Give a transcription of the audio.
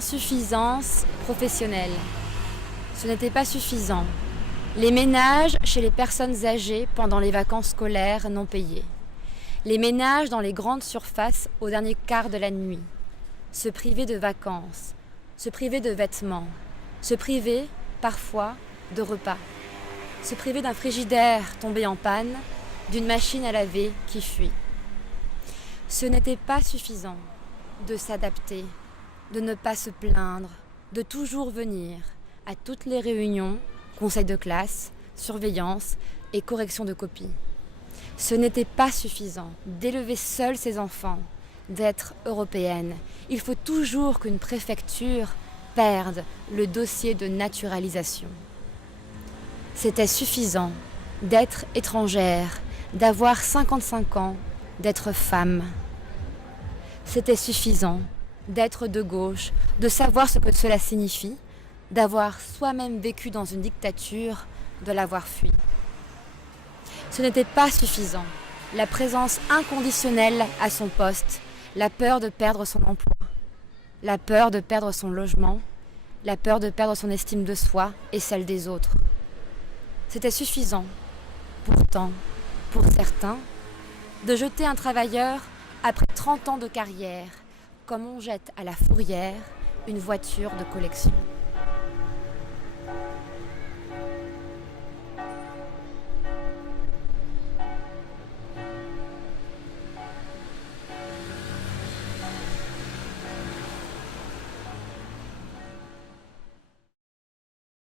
l'insuffisance professionnelle. Ce n'était pas suffisant. Les ménages chez les personnes âgées pendant les vacances scolaires non payées. Les ménages dans les grandes surfaces au dernier quart de la nuit. Se priver de vacances, se priver de vêtements, se priver, parfois, de repas. Se priver d'un frigidaire tombé en panne, d'une machine à laver qui fuit. Ce n'était pas suffisant de s'adapter, de ne pas se plaindre, de toujours venir à toutes les réunions, conseils de classe, surveillance et correction de copies. Ce n'était pas suffisant d'élever seule ses enfants, d'être européenne. Il faut toujours qu'une préfecture perde le dossier de naturalisation. C'était suffisant d'être étrangère, d'avoir 55 ans, d'être femme. C'était suffisant d'être de gauche, de savoir ce que cela signifie, d'avoir soi-même vécu dans une dictature, de l'avoir fui. Ce n'était pas suffisant. La présence inconditionnelle à son poste, la peur de perdre son emploi, la peur de perdre son logement, la peur de perdre son estime de soi et celle des autres. C'était suffisant, pourtant, pour certains, de jeter un travailleur après 30 ans de carrière, comme on jette à la fourrière une voiture de collection.